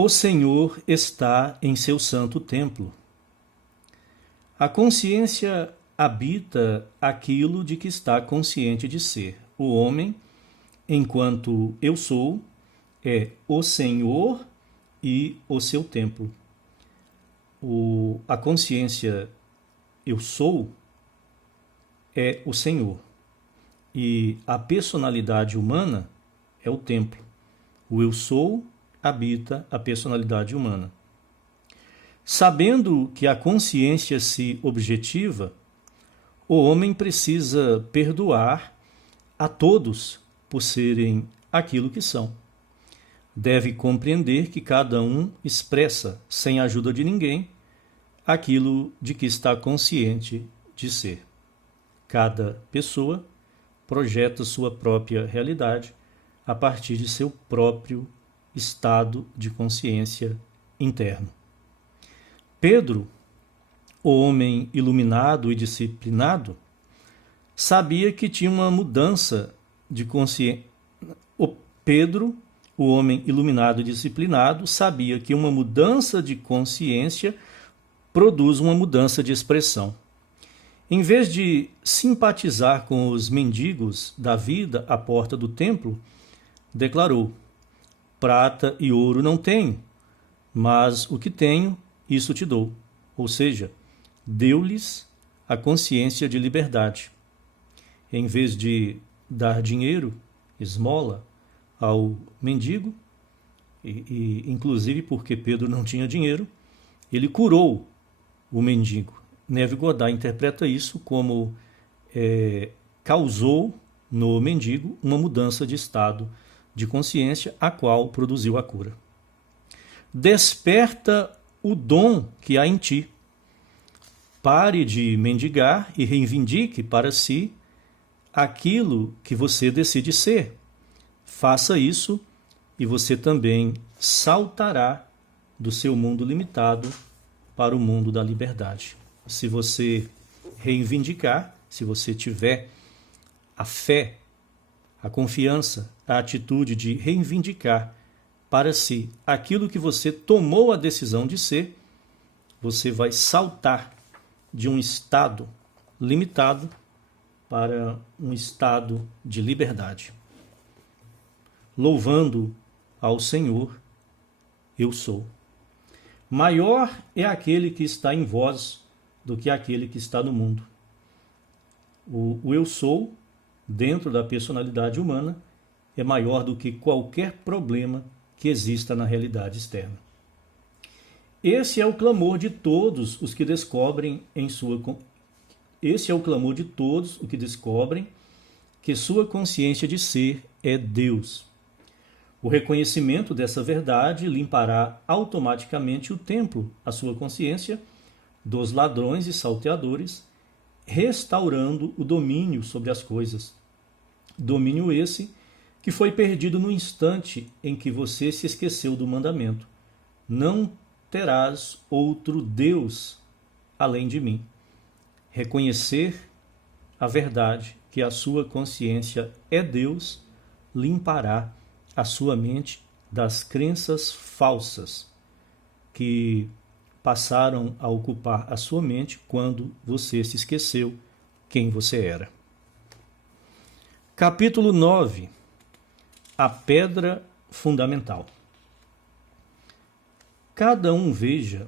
O Senhor está em seu santo templo. A consciência habita aquilo de que está consciente de ser. O homem, enquanto eu sou, é o Senhor e o seu templo. A consciência eu sou é o Senhor. E a personalidade humana é o templo. O eu sou habita a personalidade humana. Sabendo que a consciência se objetiva, o homem precisa perdoar a todos por serem aquilo que são. Deve compreender que cada um expressa, sem a ajuda de ninguém, aquilo de que está consciente de ser. Cada pessoa projeta sua própria realidade a partir de seu próprio estado de consciência interno. Pedro, o homem iluminado e disciplinado, sabia que tinha uma mudança de consciência. Pedro, o homem iluminado e disciplinado, sabia que uma mudança de consciência produz uma mudança de expressão. Em vez de simpatizar com os mendigos da vida à porta do templo, declarou: prata e ouro não tenho, mas o que tenho, isso te dou. Ou seja, deu-lhes a consciência de liberdade. Em vez de dar dinheiro, esmola, ao mendigo, e inclusive porque Pedro não tinha dinheiro, ele curou o mendigo. Neville Goddard interpreta isso como causou no mendigo uma mudança de estado de consciência, a qual produziu a cura. Desperta o dom que há em ti. Pare de mendigar e reivindique para si aquilo que você decide ser. Faça isso e você também saltará do seu mundo limitado para o mundo da liberdade. Se você reivindicar, se você tiver a fé, a confiança, a atitude de reivindicar para si aquilo que você tomou a decisão de ser, você vai saltar de um estado limitado para um estado de liberdade. Louvando ao Senhor, eu sou. Maior é aquele que está em vós do que aquele que está no mundo. O eu sou, dentro da personalidade humana, é maior do que qualquer problema que exista na realidade externa. Esse é o clamor de todos os que descobrem que sua consciência de ser é Deus. O reconhecimento dessa verdade limpará automaticamente o templo, a sua consciência, dos ladrões e salteadores, restaurando o domínio sobre as coisas. Domínio esse que foi perdido no instante em que você se esqueceu do mandamento: não terás outro Deus além de mim. Reconhecer a verdade que a sua consciência é Deus limpará a sua mente das crenças falsas que passaram a ocupar a sua mente quando você se esqueceu quem você era. Capítulo 9. A pedra fundamental. Cada um veja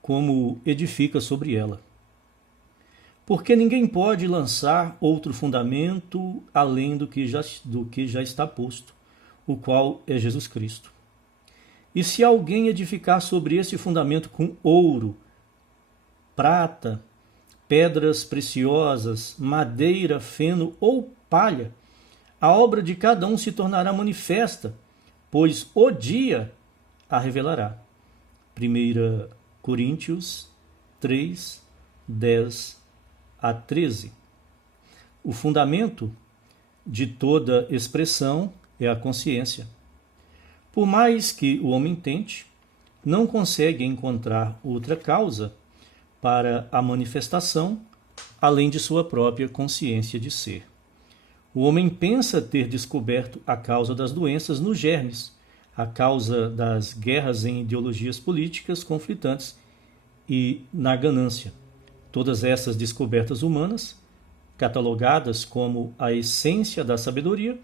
como edifica sobre ela. Porque ninguém pode lançar outro fundamento além do que já está posto, o qual é Jesus Cristo. E se alguém edificar sobre esse fundamento com ouro, prata, pedras preciosas, madeira, feno ou palha, a obra de cada um se tornará manifesta, pois o dia a revelará. 1 Coríntios 3, 10 a 13. O fundamento de toda expressão é a consciência. Por mais que o homem tente, não consegue encontrar outra causa para a manifestação além de sua própria consciência de ser. O homem pensa ter descoberto a causa das doenças nos germes, a causa das guerras em ideologias políticas conflitantes e na ganância. Todas essas descobertas humanas, catalogadas como a essência da sabedoria,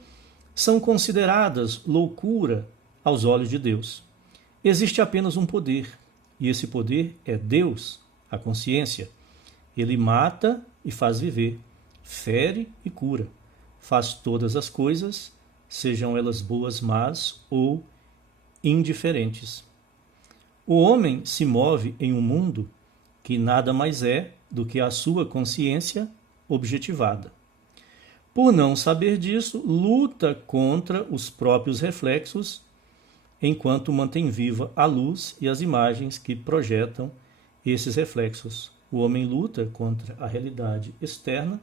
são consideradas loucura aos olhos de Deus. Existe apenas um poder, e esse poder é Deus, a consciência. Ele mata e faz viver, fere e cura, faz todas as coisas, sejam elas boas, más ou indiferentes. O homem se move em um mundo que nada mais é do que a sua consciência objetivada. Por não saber disso, luta contra os próprios reflexos, enquanto mantém viva a luz e as imagens que projetam esses reflexos. O homem luta contra a realidade externa,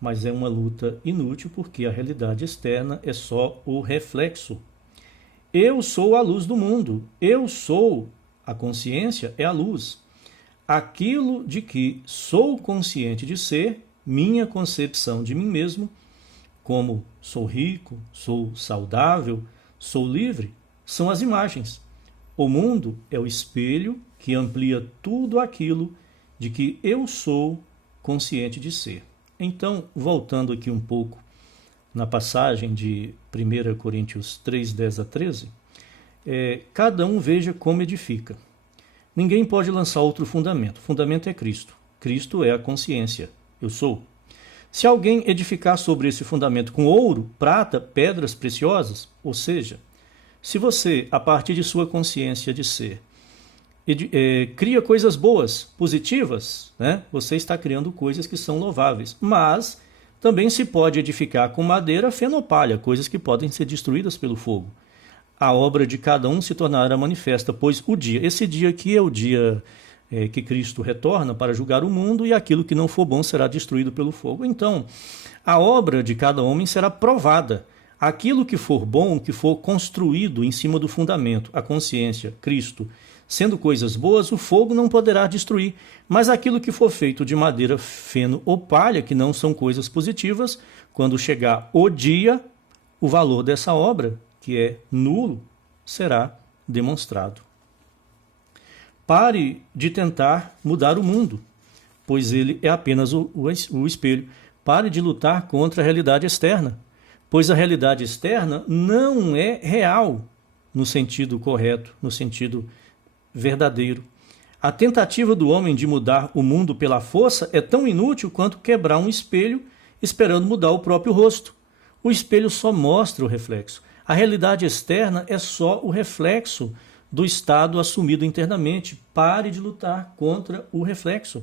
mas é uma luta inútil, porque a realidade externa é só o reflexo. Eu sou a luz do mundo, eu sou, a consciência é a luz. Aquilo de que sou consciente de ser, minha concepção de mim mesmo, como sou rico, sou saudável, sou livre, são as imagens. O mundo é o espelho que amplia tudo aquilo de que eu sou consciente de ser. Então, voltando aqui um pouco na passagem de 1 Coríntios 3, 10 a 13, cada um veja como edifica. Ninguém pode lançar outro fundamento. O fundamento é Cristo. Cristo é a consciência. Eu sou. Se alguém edificar sobre esse fundamento com ouro, prata, pedras preciosas, ou seja, se você, a partir de sua consciência de ser, cria coisas boas, positivas, né? Você está criando coisas que são louváveis. Mas também se pode edificar com madeira, feno ou palha, coisas que podem ser destruídas pelo fogo. A obra de cada um se tornará manifesta, pois esse dia aqui é o dia que Cristo retorna para julgar o mundo, e aquilo que não for bom será destruído pelo fogo. Então, a obra de cada homem será provada. Aquilo que for bom, que for construído em cima do fundamento, a consciência, Cristo, sendo coisas boas, o fogo não poderá destruir. Mas aquilo que for feito de madeira, feno ou palha, que não são coisas positivas, quando chegar o dia, o valor dessa obra, que é nulo, será demonstrado. Pare de tentar mudar o mundo, pois ele é apenas o espelho. Pare de lutar contra a realidade externa, pois a realidade externa não é real no sentido correto, no sentido verdadeiro. A tentativa do homem de mudar o mundo pela força é tão inútil quanto quebrar um espelho esperando mudar o próprio rosto. O espelho só mostra o reflexo. A realidade externa é só o reflexo do estado assumido internamente. Pare de lutar contra o reflexo.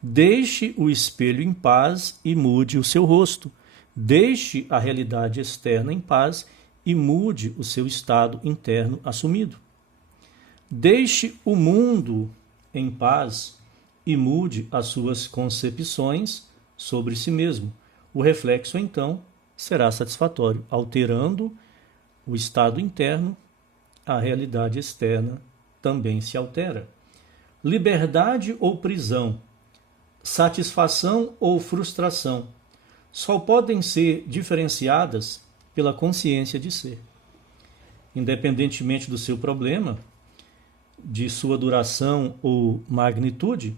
Deixe o espelho em paz e mude o seu rosto. Deixe a realidade externa em paz e mude o seu estado interno assumido. Deixe o mundo em paz e mude as suas concepções sobre si mesmo. O reflexo, então, será satisfatório. Alterando o estado interno, a realidade externa também se altera. Liberdade ou prisão, satisfação ou frustração, só podem ser diferenciadas pela consciência de ser. Independentemente do seu problema, de sua duração ou magnitude,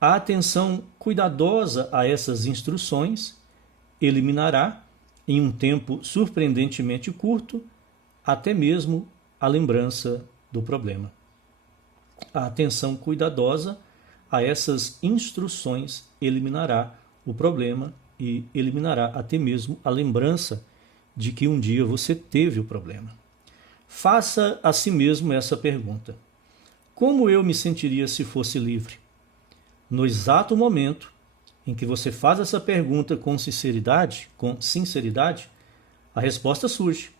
a atenção cuidadosa a essas instruções eliminará, em um tempo surpreendentemente curto, até mesmo a lembrança do problema. A atenção cuidadosa a essas instruções eliminará o problema e eliminará até mesmo a lembrança de que um dia você teve o problema. Faça a si mesmo essa pergunta: como eu me sentiria se fosse livre? No exato momento em que você faz essa pergunta com sinceridade, a resposta surge.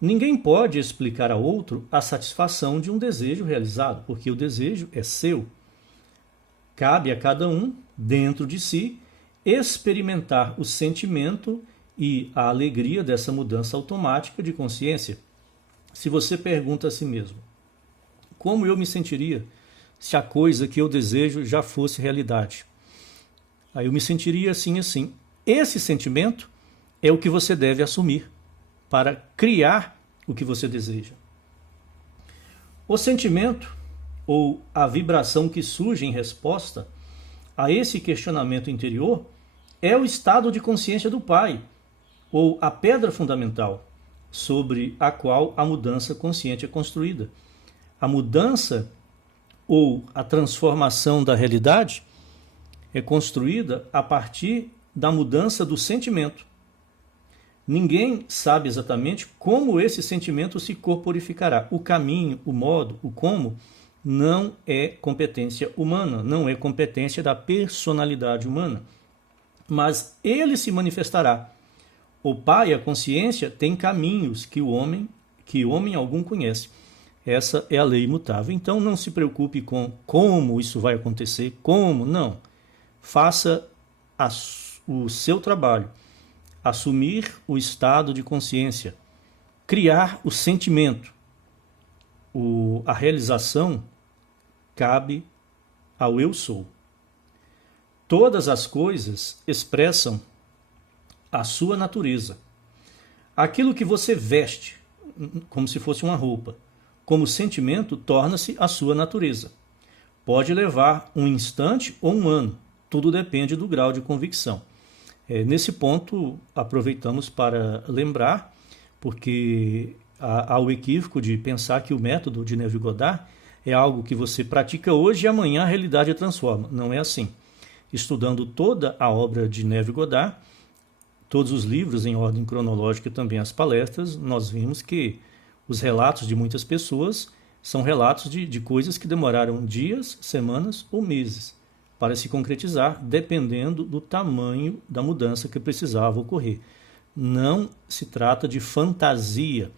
Ninguém pode explicar a outro a satisfação de um desejo realizado, porque o desejo é seu. Cabe a cada um, dentro de si, experimentar o sentimento e a alegria dessa mudança automática de consciência. Se você pergunta a si mesmo: como eu me sentiria se a coisa que eu desejo já fosse realidade? Aí eu me sentiria assim, assim. Esse sentimento é o que você deve assumir para criar o que você deseja. O sentimento ou a vibração que surge em resposta a esse questionamento interior é o estado de consciência do Pai, ou a pedra fundamental sobre a qual a mudança consciente é construída. A mudança ou a transformação da realidade é construída a partir da mudança do sentimento. Ninguém sabe exatamente como esse sentimento se corporificará. O caminho, o modo, o como, não é competência humana, não é competência da personalidade humana. Mas ele se manifestará. O Pai, a consciência, tem caminhos que homem algum conhece. Essa é a lei imutável. Então não se preocupe com como isso vai acontecer, como, não. Faça o seu trabalho. Assumir o estado de consciência. Criar o sentimento. A realização cabe ao eu sou. Todas as coisas expressam a sua natureza. Aquilo que você veste, como se fosse uma roupa, como sentimento, torna-se a sua natureza. Pode levar um instante ou um ano, tudo depende do grau de convicção. Nesse ponto, aproveitamos para lembrar, porque há o equívoco de pensar que o método de Neville Goddard é algo que você pratica hoje e amanhã a realidade a transforma. Não é assim. Estudando toda a obra de Neville Goddard, todos os livros em ordem cronológica e também as palestras, nós vimos que os relatos de muitas pessoas são relatos de coisas que demoraram dias, semanas ou meses para se concretizar, dependendo do tamanho da mudança que precisava ocorrer. Não se trata de fantasia,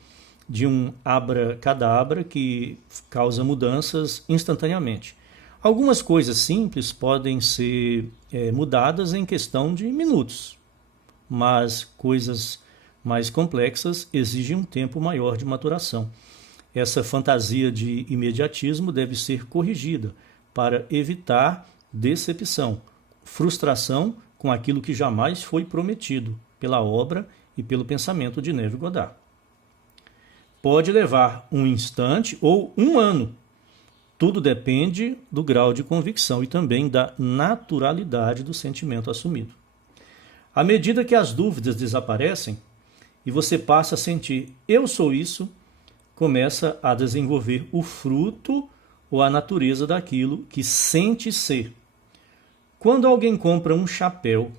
de um abracadabra que causa mudanças instantaneamente. Algumas coisas simples podem ser mudadas em questão de minutos, mas coisas mais complexas exigem um tempo maior de maturação. Essa fantasia de imediatismo deve ser corrigida para evitar decepção, frustração com aquilo que jamais foi prometido pela obra e pelo pensamento de Neville Goddard. Pode levar um instante ou um ano. Tudo depende do grau de convicção e também da naturalidade do sentimento assumido. À medida que as dúvidas desaparecem e você passa a sentir eu sou isso, começa a desenvolver o fruto ou a natureza daquilo que sente ser. Quando alguém compra um chapéu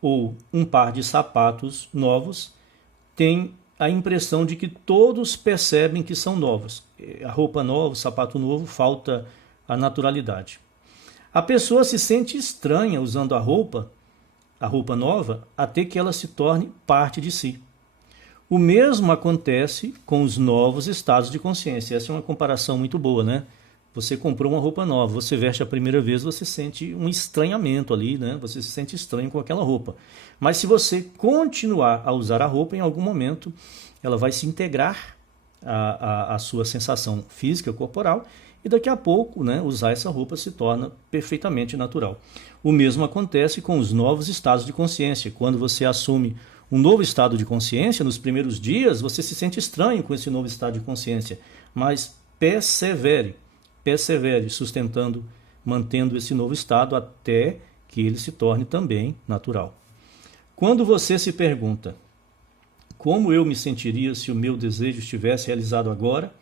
ou um par de sapatos novos, tem a impressão de que todos percebem que são novos. A roupa nova, o sapato novo, falta a naturalidade. A pessoa se sente estranha usando a roupa nova, até que ela se torne parte de si. O mesmo acontece com os novos estados de consciência. Essa é uma comparação muito boa, né? Você comprou uma roupa nova, você veste a primeira vez, você sente um estranhamento ali, né? Você se sente estranho com aquela roupa. Mas se você continuar a usar a roupa, em algum momento ela vai se integrar à sua sensação física, corporal, e daqui a pouco, né, usar essa roupa se torna perfeitamente natural. O mesmo acontece com os novos estados de consciência. Quando você assume um novo estado de consciência, nos primeiros dias você se sente estranho com esse novo estado de consciência, mas persevere, sustentando, mantendo esse novo estado até que ele se torne também natural. Quando você se pergunta, como eu me sentiria se o meu desejo estivesse realizado agora?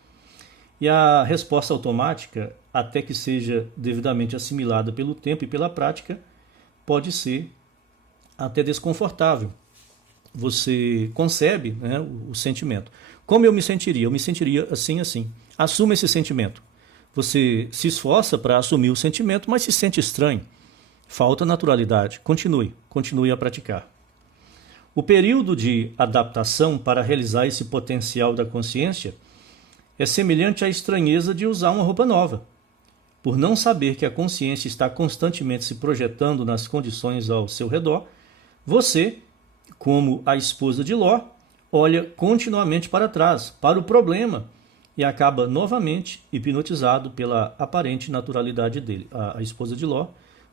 E a resposta automática, até que seja devidamente assimilada pelo tempo e pela prática, pode ser até desconfortável. Você concebe, né, o sentimento. Como eu me sentiria? Eu me sentiria assim, assim. Assuma esse sentimento. Você se esforça para assumir o sentimento, mas se sente estranho. Falta naturalidade. Continue a praticar. O período de adaptação para realizar esse potencial da consciência é semelhante à estranheza de usar uma roupa nova. Por não saber que a consciência está constantemente se projetando nas condições ao seu redor, você, como a esposa de Ló, olha continuamente para trás, para o problema, e acaba novamente hipnotizado pela aparente naturalidade dele. A esposa de Ló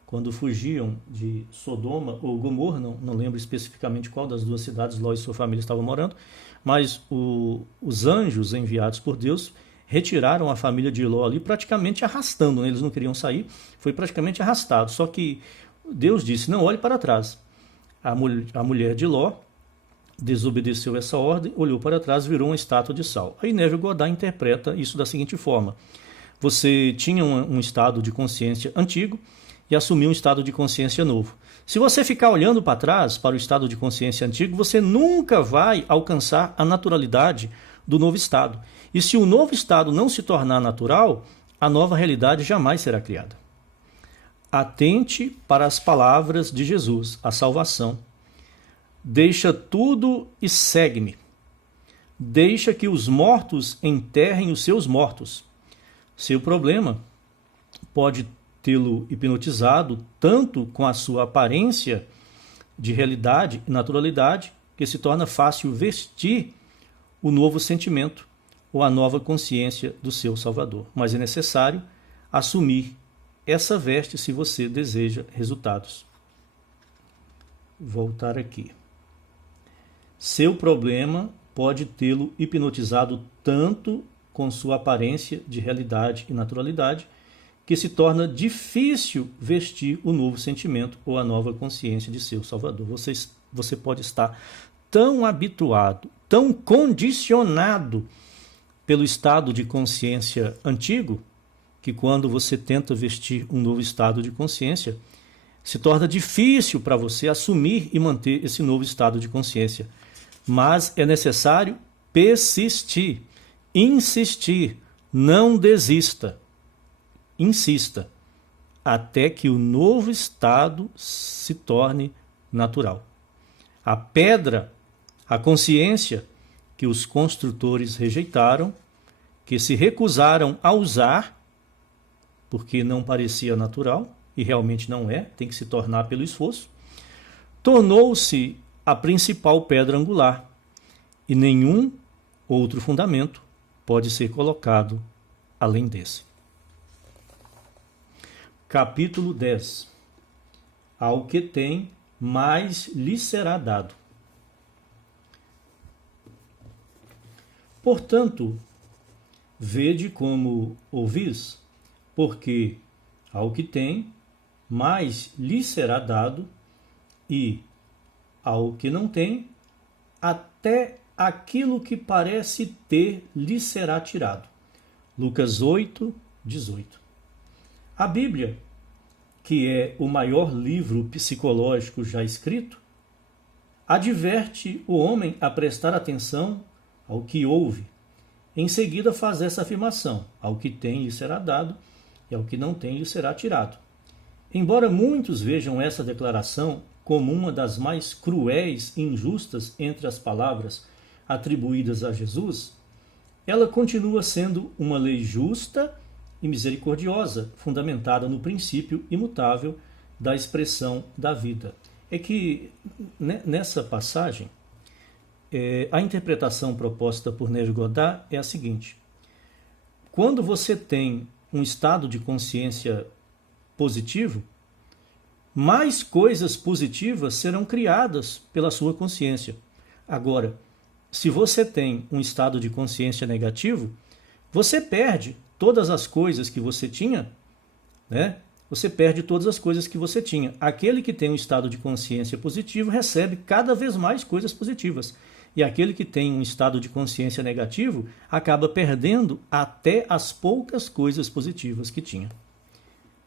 quando fugiam de Sodoma ou Gomorra, não lembro especificamente qual das duas cidades Ló e sua família estavam morando, mas os anjos enviados por Deus retiraram a família de Ló ali praticamente arrastando, né? Eles não queriam sair, foi praticamente arrastado. Só que Deus disse, não olhe para trás. A mulher de Ló desobedeceu essa ordem, olhou para trás e virou uma estátua de sal. Aí Neville Goddard interpreta isso da seguinte forma: você tinha um estado de consciência antigo e assumiu um estado de consciência novo. Se você ficar olhando para trás, para o estado de consciência antigo, você nunca vai alcançar a naturalidade do novo estado. E se o novo estado não se tornar natural, a nova realidade jamais será criada. Atente para as palavras de Jesus, a salvação. Deixa tudo e segue-me. Deixa que os mortos enterrem os seus mortos. Seu problema pode tê-lo hipnotizado tanto com a sua aparência de realidade e naturalidade que se torna fácil vestir o novo sentimento ou a nova consciência do seu Salvador. Mas é necessário assumir essa veste se você deseja resultados. Voltar aqui. Seu problema pode tê-lo hipnotizado tanto com sua aparência de realidade e naturalidade que se torna difícil vestir o novo sentimento ou a nova consciência de seu Salvador. Você pode estar tão habituado, tão condicionado pelo estado de consciência antigo, que quando você tenta vestir um novo estado de consciência, se torna difícil para você assumir e manter esse novo estado de consciência. Mas é necessário persistir, insistir, não desista. Insista, até que o novo estado se torne natural. A pedra, a consciência que os construtores rejeitaram, que se recusaram a usar, porque não parecia natural, e realmente não é, tem que se tornar pelo esforço, tornou-se a principal pedra angular, e nenhum outro fundamento pode ser colocado além desse. Capítulo 10. Ao que tem, mais lhe será dado. Portanto, vede como ouvis, porque ao que tem, mais lhe será dado, e ao que não tem, até aquilo que parece ter lhe será tirado. Lucas 8, 18. A Bíblia, que é o maior livro psicológico já escrito, adverte o homem a prestar atenção ao que ouve. Em seguida faz essa afirmação: ao que tem lhe será dado, e ao que não tem lhe será tirado. Embora muitos vejam essa declaração como uma das mais cruéis e injustas entre as palavras atribuídas a Jesus, ela continua sendo uma lei justa e misericordiosa, fundamentada no princípio imutável da expressão da vida. É que nessa passagem, a interpretação proposta por Neville Goddard é a seguinte: quando você tem um estado de consciência positivo, mais coisas positivas serão criadas pela sua consciência. Agora, se você tem um estado de consciência negativo, você perde todas as coisas que você tinha, né? Você perde todas as coisas que você tinha. Aquele que tem um estado de consciência positivo recebe cada vez mais coisas positivas. E aquele que tem um estado de consciência negativo acaba perdendo até as poucas coisas positivas que tinha.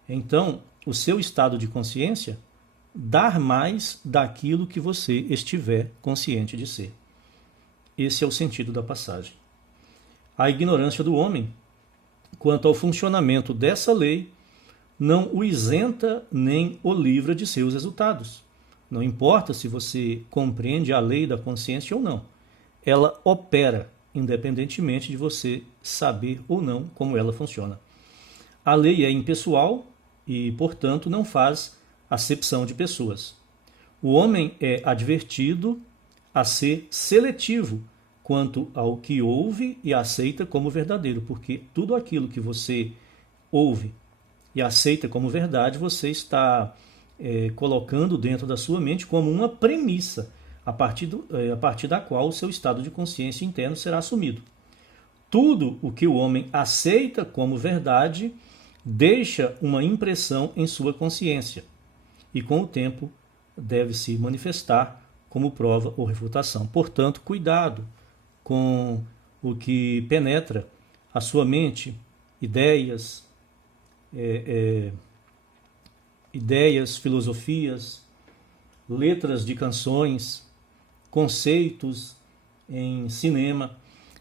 Então, o seu estado de consciência dá mais daquilo que você estiver consciente de ser. Esse é o sentido da passagem. A ignorância do homem quanto ao funcionamento dessa lei não o isenta nem o livra de seus resultados. Não importa se você compreende a lei da consciência ou não. Ela opera, independentemente de você saber ou não como ela funciona. A lei é impessoal e, portanto, não faz acepção de pessoas. O homem é advertido a ser seletivo quanto ao que ouve e aceita como verdadeiro, porque tudo aquilo que você ouve e aceita como verdade, você está colocando dentro da sua mente como uma premissa a partir da qual o seu estado de consciência interno será assumido. Tudo o que o homem aceita como verdade deixa uma impressão em sua consciência e, com o tempo, deve se manifestar como prova ou refutação. Portanto, cuidado com o que penetra a sua mente, ideias, filosofias, letras de canções, conceitos em cinema.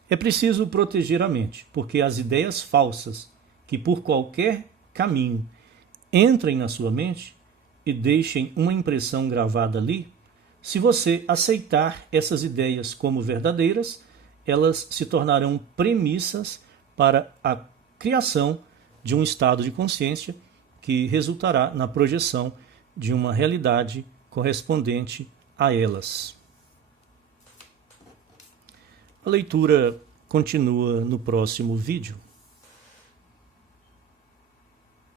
É preciso proteger a mente, porque as ideias falsas que por qualquer caminho entrem na sua mente e deixem uma impressão gravada ali, se você aceitar essas ideias como verdadeiras, elas se tornarão premissas para a criação de um estado de consciência que resultará na projeção de uma realidade correspondente a elas. A leitura continua no próximo vídeo.